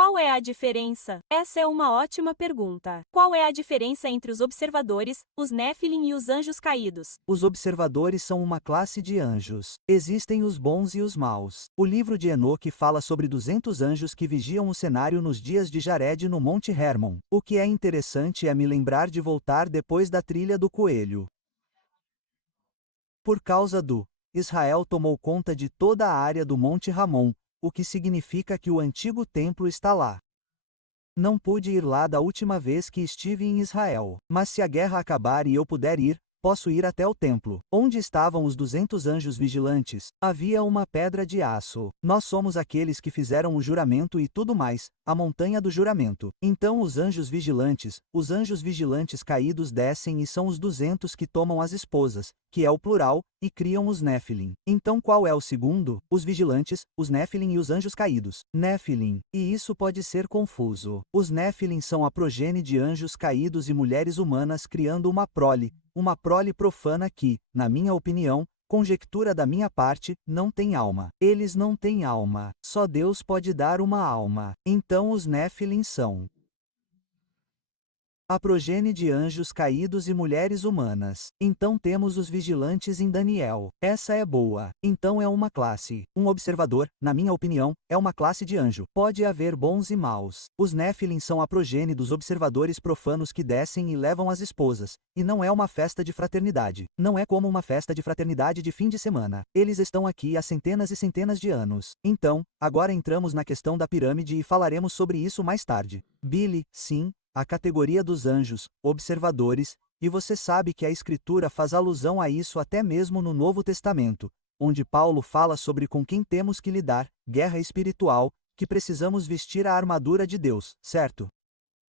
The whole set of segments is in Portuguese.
Qual é a diferença? Essa é uma ótima pergunta. Qual é a diferença entre os observadores, os Néfilim e os anjos caídos? Os observadores são uma classe de anjos. Existem os bons e os maus. O livro de Enoque fala sobre 200 anjos que vigiam o cenário nos dias de Jared no Monte Hermon. O que é interessante é me lembrar de voltar depois da trilha do coelho. Por causa do Israel tomou conta de toda a área do Monte Ramon, o que significa que o antigo templo está lá. Não pude ir lá da última vez que estive em Israel, mas se a guerra acabar e eu puder ir, posso ir até o templo. Onde estavam os 200 anjos vigilantes? Havia uma pedra de aço. Nós somos aqueles que fizeram o juramento e tudo mais, a montanha do juramento. Então os anjos vigilantes caídos descem e são os 200 que tomam as esposas, que é o plural, e criam os Néfilim. Então qual é o segundo? Os vigilantes, os Néfilim e os anjos caídos. Néfilim. E isso pode ser confuso. Os Néfilim são a progenie de anjos caídos e mulheres humanas criando uma prole profana que, na minha opinião, conjectura da minha parte, não tem alma. Eles não têm alma. Só Deus pode dar uma alma. Então os Néfilim são a progenie de anjos caídos e mulheres humanas. Então temos os vigilantes em Daniel. Essa é boa. Então é uma classe. Um observador, na minha opinião, é uma classe de anjo. Pode haver bons e maus. Os Néfilim são a progenie dos observadores profanos que descem e levam as esposas. E não é uma festa de fraternidade. Não é como uma festa de fraternidade de fim de semana. Eles estão aqui há centenas e centenas de anos. Então, agora entramos na questão da pirâmide e falaremos sobre isso mais tarde. Billy, sim, a categoria dos anjos, observadores, e você sabe que a Escritura faz alusão a isso até mesmo no Novo Testamento, onde Paulo fala sobre com quem temos que lidar, guerra espiritual, que precisamos vestir a armadura de Deus, certo?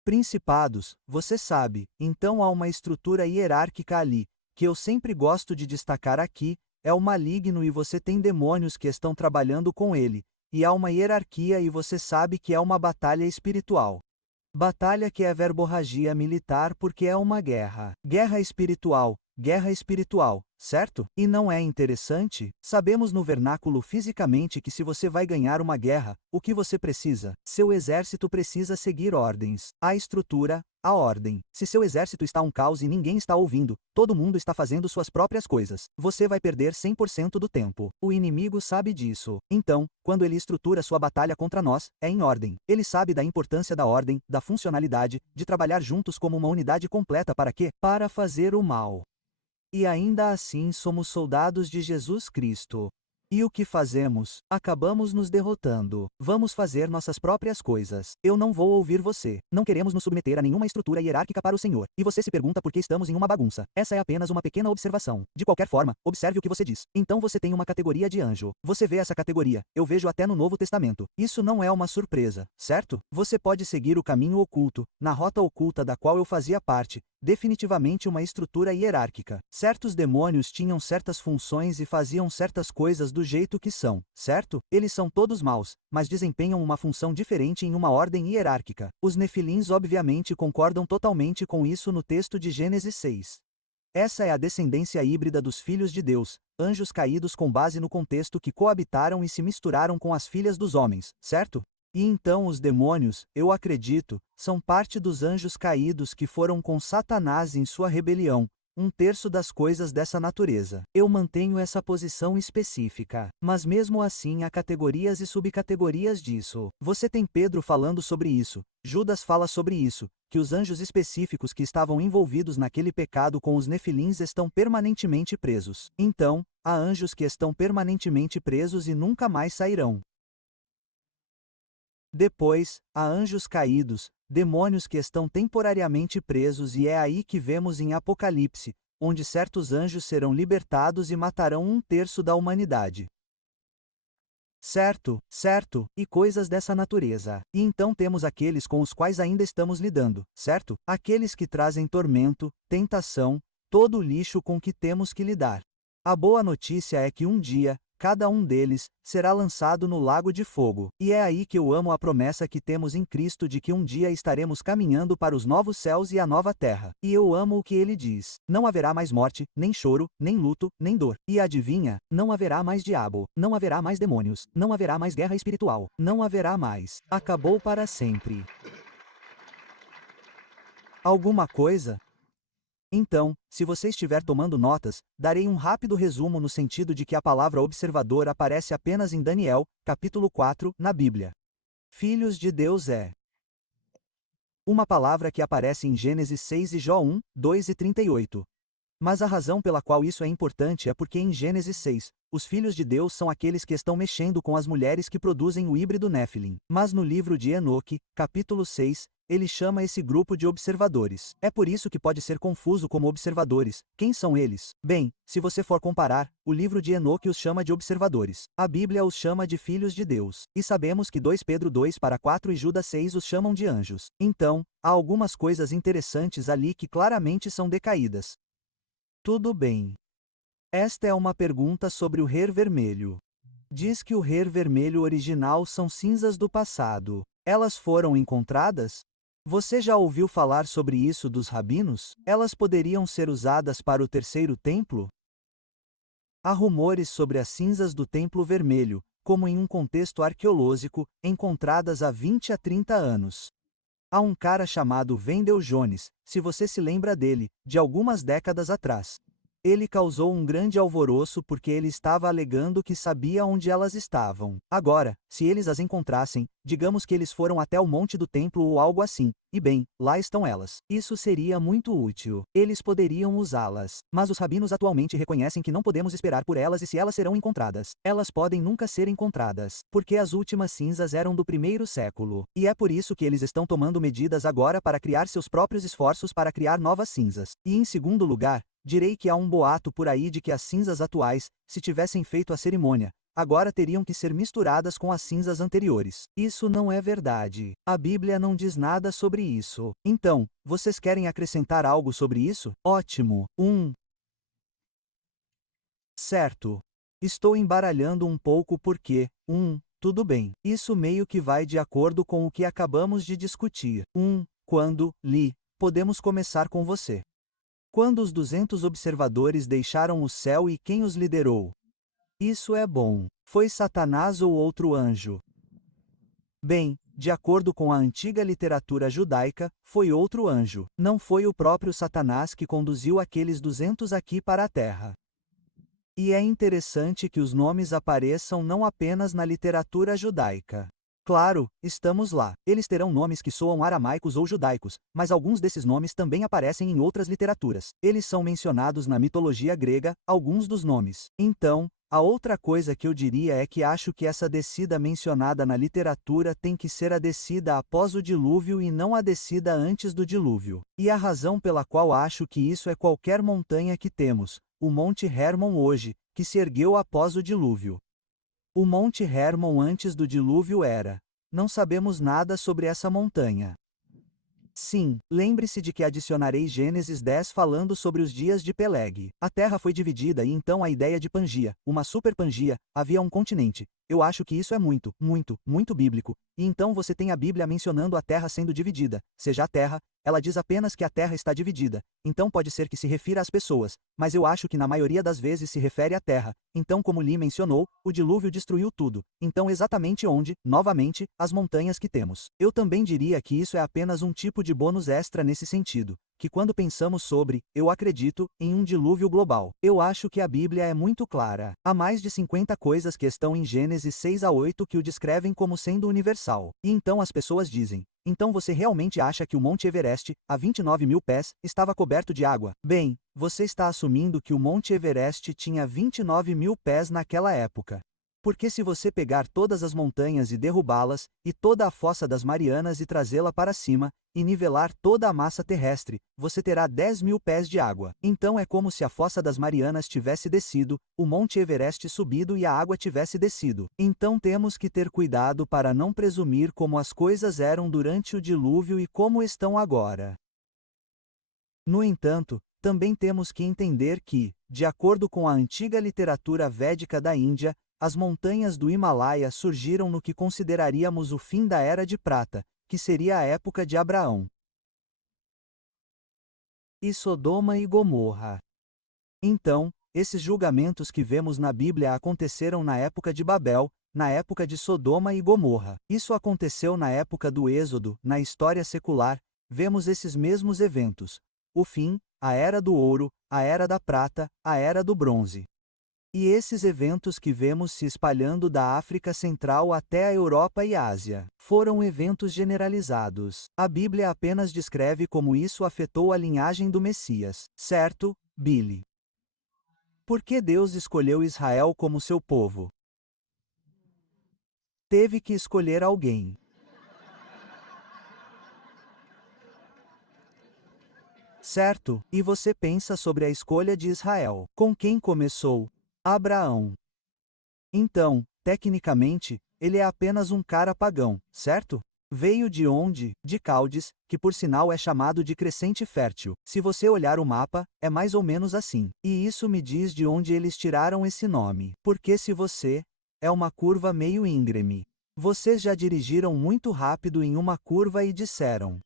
Principados, você sabe, então há uma estrutura hierárquica ali, que eu sempre gosto de destacar aqui, é o maligno e você tem demônios que estão trabalhando com ele, e há uma hierarquia e você sabe que é uma batalha espiritual. Batalha que é verborragia militar porque é uma guerra. Guerra espiritual, certo? E não é interessante? Sabemos no vernáculo fisicamente que se você vai ganhar uma guerra, o que você precisa? Seu exército precisa seguir ordens. A estrutura, a ordem. Se seu exército está um caos e ninguém está ouvindo, todo mundo está fazendo suas próprias coisas, você vai perder 100% do tempo. O inimigo sabe disso. Então, quando ele estrutura sua batalha contra nós, é em ordem. Ele sabe da importância da ordem, da funcionalidade, de trabalhar juntos como uma unidade completa para quê? Para fazer o mal. E ainda assim somos soldados de Jesus Cristo. E o que fazemos? Acabamos nos derrotando. Vamos fazer nossas próprias coisas. Eu não vou ouvir você. Não queremos nos submeter a nenhuma estrutura hierárquica para o Senhor. E você se pergunta por que estamos em uma bagunça. Essa é apenas uma pequena observação. De qualquer forma, observe o que você diz. Então você tem uma categoria de anjo. Você vê essa categoria. Eu vejo até no Novo Testamento. Isso não é uma surpresa, certo? Você pode seguir o caminho oculto, na rota oculta da qual eu fazia parte. Definitivamente uma estrutura hierárquica. Certos demônios tinham certas funções e faziam certas coisas do jeito que são, certo? Eles são todos maus, mas desempenham uma função diferente em uma ordem hierárquica. Os Nefilins obviamente concordam totalmente com isso no texto de Gênesis 6. Essa é a descendência híbrida dos filhos de Deus, anjos caídos com base no contexto que coabitaram e se misturaram com as filhas dos homens, certo? E então os demônios, eu acredito, são parte dos anjos caídos que foram com Satanás em sua rebelião, 1/3 das coisas dessa natureza. Eu mantenho essa posição específica, mas mesmo assim há categorias e subcategorias disso. Você tem Pedro falando sobre isso, Judas fala sobre isso, que os anjos específicos que estavam envolvidos naquele pecado com os nefilins estão permanentemente presos. Então, há anjos que estão permanentemente presos e nunca mais sairão. Depois, há anjos caídos, demônios que estão temporariamente presos e é aí que vemos em Apocalipse, onde certos anjos serão libertados e matarão 1/3 da humanidade. Certo, e coisas dessa natureza. E então temos aqueles com os quais ainda estamos lidando, certo? Aqueles que trazem tormento, tentação, todo o lixo com que temos que lidar. A boa notícia é que um dia, cada um deles será lançado no lago de fogo. E é aí que eu amo a promessa que temos em Cristo de que um dia estaremos caminhando para os novos céus e a nova terra. E eu amo o que ele diz: não haverá mais morte, nem choro, nem luto, nem dor. E adivinha? Não haverá mais diabo, não haverá mais demônios, não haverá mais guerra espiritual, não haverá mais. Acabou para sempre. Alguma coisa? Então, se você estiver tomando notas, darei um rápido resumo no sentido de que a palavra observador aparece apenas em Daniel, capítulo 4, na Bíblia. Filhos de Deus é uma palavra que aparece em Gênesis 6 e Jó 1, 2 e 38. Mas a razão pela qual isso é importante é porque em Gênesis 6, os filhos de Deus são aqueles que estão mexendo com as mulheres que produzem o híbrido Néfilim. Mas no livro de Enoque, capítulo 6, ele chama esse grupo de observadores. É por isso que pode ser confuso como observadores. Quem são eles? Bem, se você for comparar, o livro de Enoque os chama de observadores. A Bíblia os chama de filhos de Deus. E sabemos que 2 Pedro 2:4 e Judas 6 os chamam de anjos. Então, há algumas coisas interessantes ali que claramente são decaídas. Tudo bem. Esta é uma pergunta sobre o Her Vermelho. Diz que o Her Vermelho original são cinzas do passado. Elas foram encontradas? Você já ouviu falar sobre isso dos rabinos? Elas poderiam ser usadas para o terceiro templo? Há rumores sobre as cinzas do Templo Vermelho, como em um contexto arqueológico, encontradas há 20 a 30 anos. Há um cara chamado Wendell Jones, se você se lembra dele, de algumas décadas atrás. Ele causou um grande alvoroço porque ele estava alegando que sabia onde elas estavam. Agora, se eles as encontrassem, digamos que eles foram até o monte do templo ou algo assim, e bem, lá estão elas. Isso seria muito útil. Eles poderiam usá-las. Mas os rabinos atualmente reconhecem que não podemos esperar por elas e se elas serão encontradas. Elas podem nunca ser encontradas, porque as últimas cinzas eram do primeiro século. E é por isso que eles estão tomando medidas agora para criar seus próprios esforços para criar novas cinzas. E em segundo lugar, direi que há um boato por aí de que as cinzas atuais, se tivessem feito a cerimônia, agora teriam que ser misturadas com as cinzas anteriores. Isso não é verdade. A Bíblia não diz nada sobre isso. Então, vocês querem acrescentar algo sobre isso? Ótimo. Certo. Estou embaralhando um pouco porque, tudo bem. Isso meio que vai de acordo com o que acabamos de discutir. Quando, Lee, podemos começar com você. Quando os 200 observadores deixaram o céu e quem os liderou? Isso é bom. Foi Satanás ou outro anjo? Bem, de acordo com a antiga literatura judaica, foi outro anjo. Não foi o próprio Satanás que conduziu aqueles 200 aqui para a Terra. E é interessante que os nomes apareçam não apenas na literatura judaica. Claro, estamos lá. Eles terão nomes que soam aramaicos ou judaicos, mas alguns desses nomes também aparecem em outras literaturas. Eles são mencionados na mitologia grega, alguns dos nomes. Então, a outra coisa que eu diria é que acho que essa descida mencionada na literatura tem que ser a descida após o dilúvio e não a descida antes do dilúvio. E a razão pela qual acho que isso é qualquer montanha que temos, o Monte Hermon hoje, que se ergueu após o dilúvio. O Monte Hermon antes do dilúvio era. Não sabemos nada sobre essa montanha. Sim, lembre-se de que adicionarei Gênesis 10 falando sobre os dias de Peleg. A Terra foi dividida e então a ideia de Pangia, uma super Pangia, havia um continente. Eu acho que isso é muito, muito, muito bíblico. E então você tem a Bíblia mencionando a Terra sendo dividida. Seja a Terra, ela diz apenas que a Terra está dividida. Então pode ser que se refira às pessoas, mas eu acho que na maioria das vezes se refere à Terra. Então, como Lee mencionou, o dilúvio destruiu tudo. Então exatamente onde, novamente, as montanhas que temos. Eu também diria que isso é apenas um tipo de bônus extra nesse sentido, que quando pensamos sobre, eu acredito, em um dilúvio global. Eu acho que a Bíblia é muito clara. Há mais de 50 coisas que estão em Gênesis 6 a 8 que o descrevem como sendo universal. E então as pessoas dizem: então você realmente acha que o Monte Everest, a 29 mil pés, estava coberto de água? Bem, você está assumindo que o Monte Everest tinha 29 mil pés naquela época. Porque se você pegar todas as montanhas e derrubá-las, e toda a fossa das Marianas e trazê-la para cima, e nivelar toda a massa terrestre, você terá 10 mil pés de água. Então é como se a fossa das Marianas tivesse descido, o Monte Everest subido e a água tivesse descido. Então temos que ter cuidado para não presumir como as coisas eram durante o dilúvio e como estão agora. No entanto, também temos que entender que, de acordo com a antiga literatura védica da Índia, as montanhas do Himalaia surgiram no que consideraríamos o fim da Era de Prata, que seria a época de Abraão. E Sodoma e Gomorra. Então, esses julgamentos que vemos na Bíblia aconteceram na época de Babel, na época de Sodoma e Gomorra. Isso aconteceu na época do Êxodo. Na história secular, vemos esses mesmos eventos: o fim, a Era do Ouro, a Era da Prata, a Era do Bronze. E esses eventos que vemos se espalhando da África Central até a Europa e Ásia, foram eventos generalizados. A Bíblia apenas descreve como isso afetou a linhagem do Messias, certo, Billy? Por que Deus escolheu Israel como seu povo? Teve que escolher alguém. Certo? E você pensa sobre a escolha de Israel. Com quem começou? Abraão. Então, tecnicamente, ele é apenas um cara pagão, certo? Veio de onde? De Caldes, que por sinal é chamado de crescente fértil. Se você olhar o mapa, é mais ou menos assim. E isso me diz de onde eles tiraram esse nome. Porque se você é uma curva meio íngreme. Vocês já dirigiram muito rápido em uma curva e disseram: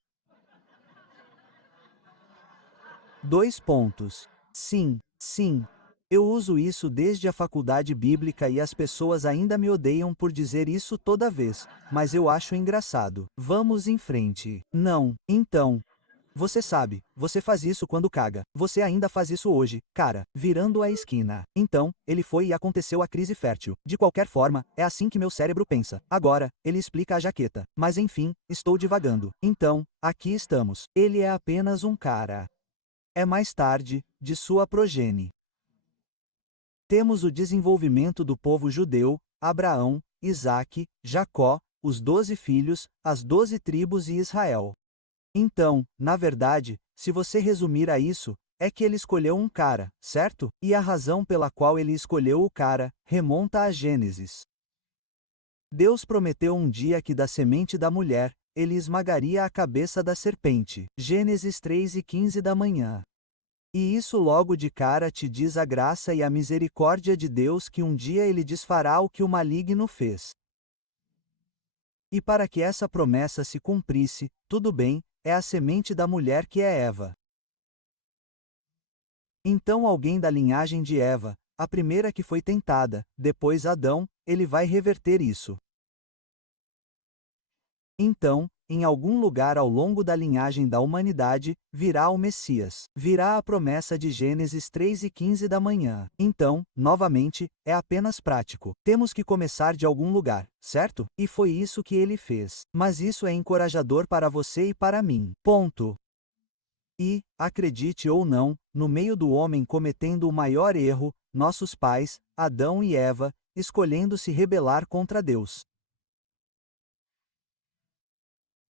2 pontos. Sim, sim. Eu uso isso desde a faculdade bíblica e as pessoas ainda me odeiam por dizer isso toda vez, mas eu acho engraçado. Vamos em frente. Não, então. Você sabe, você faz isso quando caga. Você ainda faz isso hoje, cara, virando a esquina. Então, ele foi e aconteceu a crise fértil. De qualquer forma, é assim que meu cérebro pensa. Agora, ele explica a jaqueta. Mas enfim, estou divagando. Então, aqui estamos. Ele é apenas um cara. É mais tarde, de sua progenie. Temos o desenvolvimento do povo judeu, Abraão, Isaque, Jacó, os 12 filhos, as 12 tribos e Israel. Então, na verdade, se você resumir a isso, é que ele escolheu um cara, certo? E a razão pela qual ele escolheu o cara remonta a Gênesis. Deus prometeu um dia que da semente da mulher, ele esmagaria a cabeça da serpente. Gênesis 3:15 da manhã. E isso logo de cara te diz a graça e a misericórdia de Deus que um dia ele desfará o que o maligno fez. E para que essa promessa se cumprisse, tudo bem, é a semente da mulher que é Eva. Então alguém da linhagem de Eva, a primeira que foi tentada, depois Adão, ele vai reverter isso. Então, em algum lugar ao longo da linhagem da humanidade, virá o Messias. Virá a promessa de Gênesis 3:15 da manhã. Então, novamente, é apenas prático. Temos que começar de algum lugar, certo? E foi isso que ele fez. Mas isso é encorajador para você e para mim. Ponto. E, acredite ou não, no meio do homem cometendo o maior erro, nossos pais, Adão e Eva, escolhendo se rebelar contra Deus.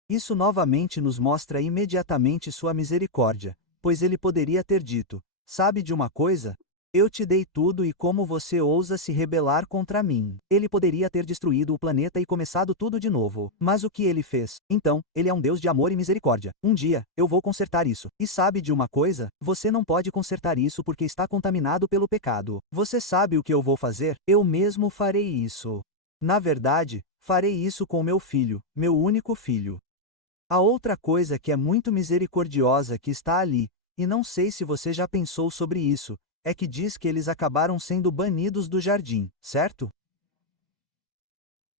Isso novamente nos mostra imediatamente sua misericórdia, pois ele poderia ter dito: sabe de uma coisa? Eu te dei tudo e como você ousa se rebelar contra mim? Ele poderia ter destruído o planeta e começado tudo de novo. Mas o que ele fez? Então, ele é um Deus de amor e misericórdia. Um dia, eu vou consertar isso. E sabe de uma coisa? Você não pode consertar isso porque está contaminado pelo pecado. Você sabe o que eu vou fazer? Eu mesmo farei isso. Na verdade, farei isso com meu filho, meu único filho. A outra coisa que é muito misericordiosa que está ali, e não sei se você já pensou sobre isso, é que diz que eles acabaram sendo banidos do jardim, certo?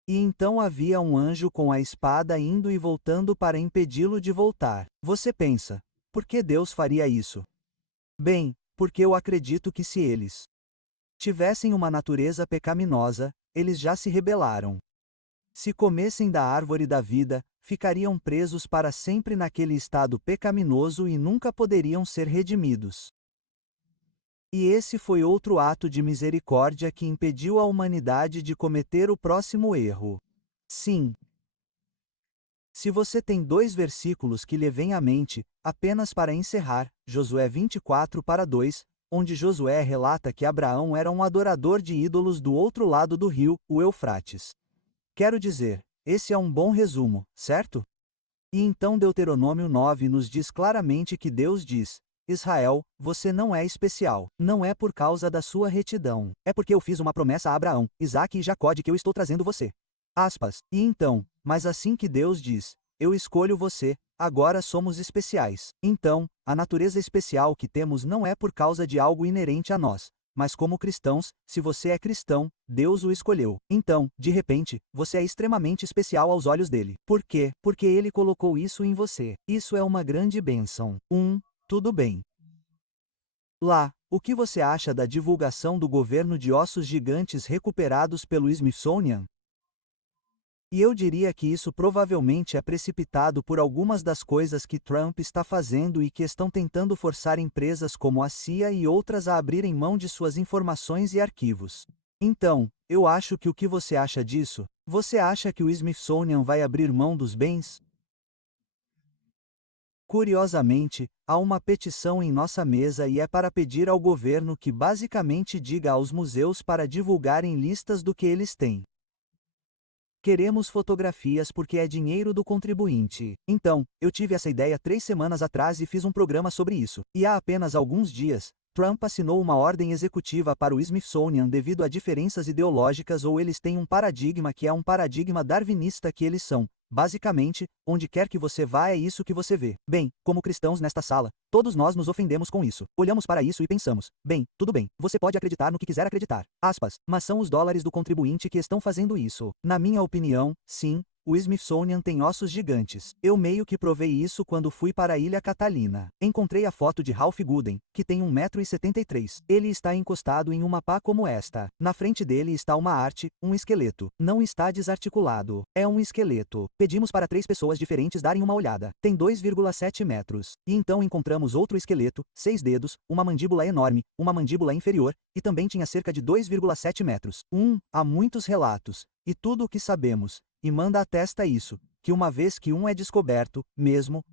E então havia um anjo com a espada indo e voltando para impedi-lo de voltar. Você pensa, por que Deus faria isso? Bem, porque eu acredito que se eles tivessem uma natureza pecaminosa, eles já se rebelaram. Se comessem da árvore da vida, ficariam presos para sempre naquele estado pecaminoso e nunca poderiam ser redimidos. E esse foi outro ato de misericórdia que impediu a humanidade de cometer o próximo erro. Sim. Se você tem 2 versículos que lhe vêm à mente, apenas para encerrar, Josué 24:2, onde Josué relata que Abraão era um adorador de ídolos do outro lado do rio, o Eufrates. Quero dizer, esse é um bom resumo, certo? E então Deuteronômio 9 nos diz claramente que Deus diz: Israel, você não é especial. Não é por causa da sua retidão. É porque eu fiz uma promessa a Abraão, Isaque e Jacó de que eu estou trazendo você. Aspas. E então, mas assim que Deus diz, eu escolho você, agora somos especiais. Então, a natureza especial que temos não é por causa de algo inerente a nós. Mas como cristãos, se você é cristão, Deus o escolheu. Então, de repente, você é extremamente especial aos olhos dele. Por quê? Porque ele colocou isso em você. Isso é uma grande bênção. Tudo bem. Lá, o que você acha da divulgação do governo de ossos gigantes recuperados pelo Smithsonian? E eu diria que isso provavelmente é precipitado por algumas das coisas que Trump está fazendo e que estão tentando forçar empresas como a CIA e outras a abrirem mão de suas informações e arquivos. Então, eu acho que o que você acha disso? Você acha que o Smithsonian vai abrir mão dos bens? Curiosamente, há uma petição em nossa mesa e é para pedir ao governo que basicamente diga aos museus para divulgarem listas do que eles têm. Queremos fotografias porque é dinheiro do contribuinte. Então, eu tive essa ideia 3 semanas atrás e fiz um programa sobre isso. E há apenas alguns dias, Trump assinou uma ordem executiva para o Smithsonian devido a diferenças ideológicas ou eles têm um paradigma que é um paradigma darwinista que eles são. Basicamente, onde quer que você vá é isso que você vê. Bem, como cristãos nesta sala, todos nós nos ofendemos com isso. Olhamos para isso e pensamos, bem, tudo bem, você pode acreditar no que quiser acreditar. Aspas, mas são os dólares do contribuinte que estão fazendo isso. Na minha opinião, sim. O Smithsonian tem ossos gigantes. Eu meio que provei isso quando fui para a Ilha Catalina. Encontrei a foto de Ralph Gooden, que tem 1,73 m. Ele está encostado em uma pá como esta. Na frente dele está uma arte, um esqueleto. Não está desarticulado. É um esqueleto. Pedimos para 3 pessoas diferentes darem uma olhada. Tem 2,7 metros. E então encontramos outro esqueleto, 6 dedos, uma mandíbula enorme, uma mandíbula inferior, e também tinha cerca de 2,7 metros. Há muitos relatos. E tudo o que sabemos. E manda atesta isso, que uma vez que é descoberto, mesmo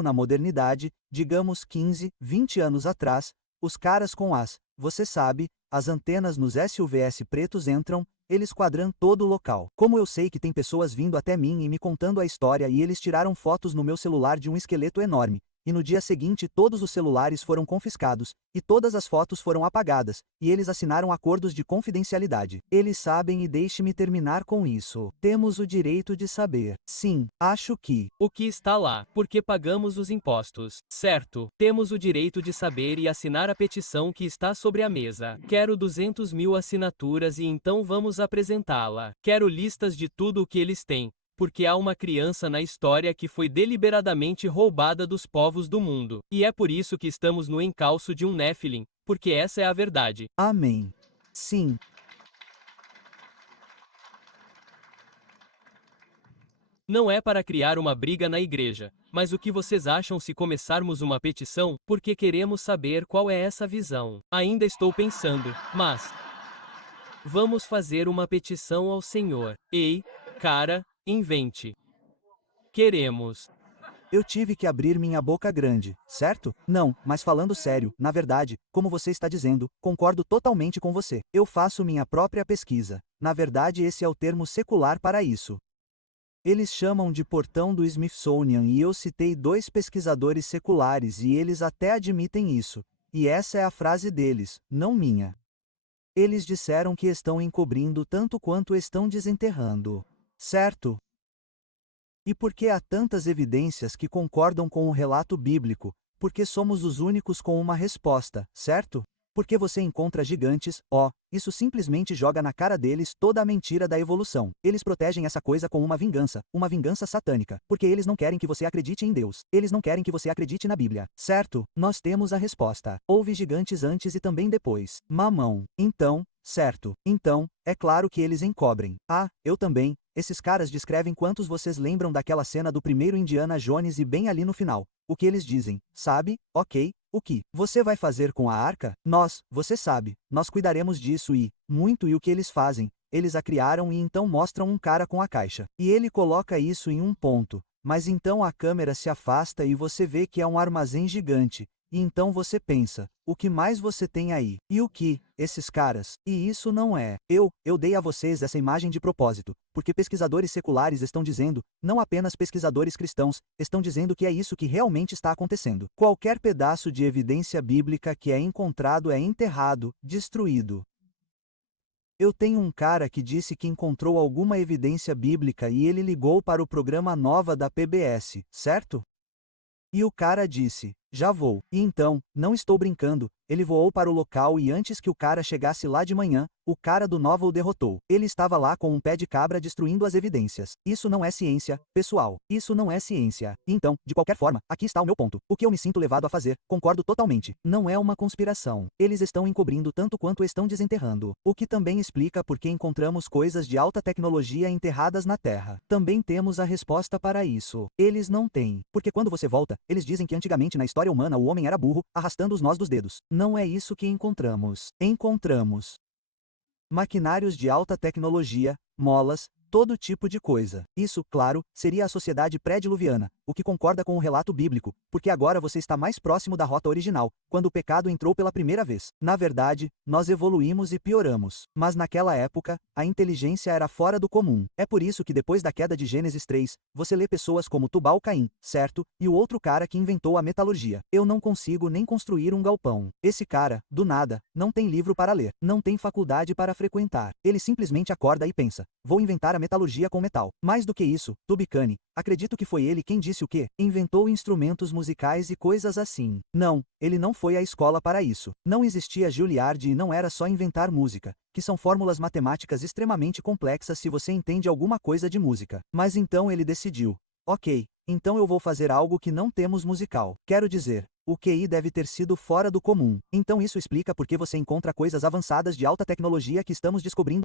na modernidade, digamos 15, 20 anos atrás, os caras com você sabe, as antenas nos SUVs pretos entram, eles quadram todo o local. Como eu sei que tem pessoas vindo até mim e me contando a história e eles tiraram fotos no meu celular de um esqueleto enorme, e no dia seguinte todos os celulares foram confiscados, e todas as fotos foram apagadas, e eles assinaram acordos de confidencialidade. Eles sabem e deixe-me terminar com isso. Temos o direito de saber. Sim, acho que o que está lá, porque pagamos os impostos, certo? Temos o direito de saber e assinar a petição que está sobre a mesa. Quero 200.000 assinaturas e então vamos apresentá-la. Quero listas de tudo o que eles têm. Porque há uma criança na história que foi deliberadamente roubada dos povos do mundo. E é por isso que estamos no encalço de um Nephilim, porque essa é a verdade. Amém. Sim. Não é para criar uma briga na igreja, mas o que vocês acham se começarmos uma petição, porque queremos saber qual é essa visão. Ainda estou pensando, mas vamos fazer uma petição ao Senhor. Ei, cara, invente. Queremos. Eu tive que abrir minha boca grande, certo? Não, mas falando sério, na verdade, como você está dizendo, concordo totalmente com você. Eu faço minha própria pesquisa. Na verdade, esse é o termo secular para isso. Eles chamam de portão do Smithsonian e eu citei 2 pesquisadores seculares e eles até admitem isso. E essa é a frase deles, não minha. Eles disseram que estão encobrindo tanto quanto estão desenterrando. Certo? E por que há tantas evidências que concordam com o relato bíblico? Porque somos os únicos com uma resposta, certo? Porque você encontra gigantes, isso simplesmente joga na cara deles toda a mentira da evolução. Eles protegem essa coisa com uma vingança satânica, porque eles não querem que você acredite em Deus. Eles não querem que você acredite na Bíblia, certo? Nós temos a resposta. Houve gigantes antes e também depois. Mamão. Então, certo. Então, é claro que eles encobrem. Eu também. Esses caras descrevem quantos vocês lembram daquela cena do primeiro Indiana Jones e bem ali no final. O que eles dizem, sabe? Ok, o que você vai fazer com a arca? Você sabe, nós cuidaremos disso e o que eles fazem, eles a criaram e então mostram um cara com a caixa. E ele coloca isso em um ponto, mas então a câmera se afasta e você vê que é um armazém gigante, E então você pensa, o que mais você tem aí? E o que? Esses caras. E isso não é. Eu dei a vocês essa imagem de propósito, porque pesquisadores seculares estão dizendo, não apenas pesquisadores cristãos, estão dizendo que é isso que realmente está acontecendo. Qualquer pedaço de evidência bíblica que é encontrado é enterrado, destruído. Eu tenho um cara que disse que encontrou alguma evidência bíblica e ele ligou para o programa Nova da PBS, certo? E o cara disse, já vou. E então, não estou brincando, ele voou para o local e antes que o cara chegasse lá de manhã, o cara do Nova o derrotou. Ele estava lá com um pé de cabra destruindo as evidências. Isso não é ciência, pessoal. Isso não é ciência. Então, de qualquer forma, aqui está o meu ponto. O que eu me sinto levado a fazer, concordo totalmente. Não é uma conspiração. Eles estão encobrindo tanto quanto estão desenterrando. O que também explica por que encontramos coisas de alta tecnologia enterradas na Terra. Também temos a resposta para isso. Eles não têm. Porque quando você volta, eles dizem que antigamente na história humana o homem era burro, arrastando os nós dos dedos. Não é isso que encontramos. Encontramos maquinários de alta tecnologia, molas, todo tipo de coisa. Isso, claro, seria a sociedade pré-diluviana, o que concorda com o relato bíblico, porque agora você está mais próximo da rota original, quando o pecado entrou pela primeira vez. Na verdade, nós evoluímos e pioramos. Mas naquela época, a inteligência era fora do comum. É por isso que depois da queda de Gênesis 3, você lê pessoas como Tubal-Caim, certo? E o outro cara que inventou a metalurgia. Eu não consigo nem construir um galpão. Esse cara, do nada, não tem livro para ler, não tem faculdade para frequentar. Ele simplesmente acorda e pensa, vou inventar a metalurgia com metal. Mais do que isso, Tubicane, acredito que foi ele quem disse o quê? Inventou instrumentos musicais e coisas assim. Não, ele não foi à escola para isso. Não existia Juilliard e não era só inventar música, que são fórmulas matemáticas extremamente complexas se você entende alguma coisa de música. Mas então ele decidiu, ok, então eu vou fazer algo que não temos musical. Quero dizer, o QI deve ter sido fora do comum. Então isso explica por que você encontra coisas avançadas de alta tecnologia que estamos descobrindo